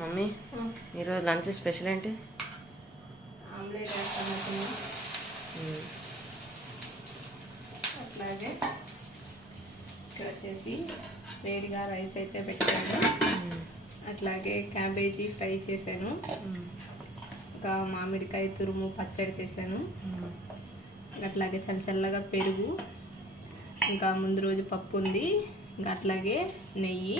Mummy ఈరోజు lunch special ఏంటి? Omelette వేస్తాను. అట్లాగే ఇక్కడ వచ్చేసి వేడిగా రైస్ అయితే పెట్టాను. అట్లాగే క్యాబేజీ ఫ్రై చేశాను. ఇంకా మామిడికాయ తురుము పచ్చడి చేశాను. అట్లాగే చల్లగా పెరుగు, ఇంకా ముందు రోజు పప్పు ఉంది, ఇంకా అట్లాగే నెయ్యి.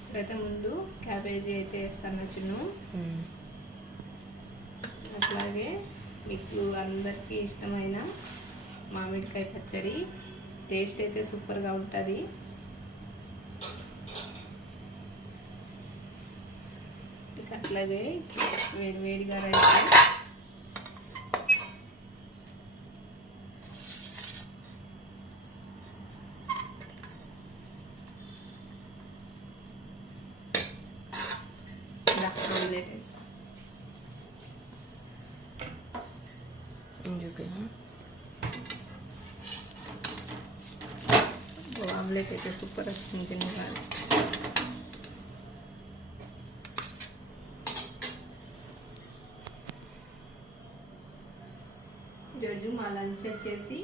ఇప్పుడైతే ముందు క్యాబేజీ అయితే వేస్తాను చిన్ను. అట్లాగే మీకు అందరికీ ఇష్టమైన మామిడికాయ పచ్చడి. టేస్ట్ అయితే సూపర్గా ఉంటుంది. అట్లాగే వేడిగా రైస్ ఆమ్లెట్ ఆమ్లెట్ అయితే సూపర్ వచ్చింది చిన్నగా. ఈరోజు మా లంచ్ వచ్చేసి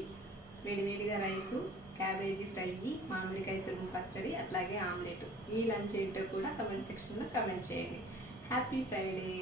వేడివేడిగా రైసు, క్యాబేజీ ఫ్రై, మామిడికాయ తురుము పచ్చడి, అట్లాగే ఆమ్లెట్. మీ లంచ్ ఏంటో కూడా కమెంట్ సెక్షన్లో కమెంట్ చేయండి. Happy Friday.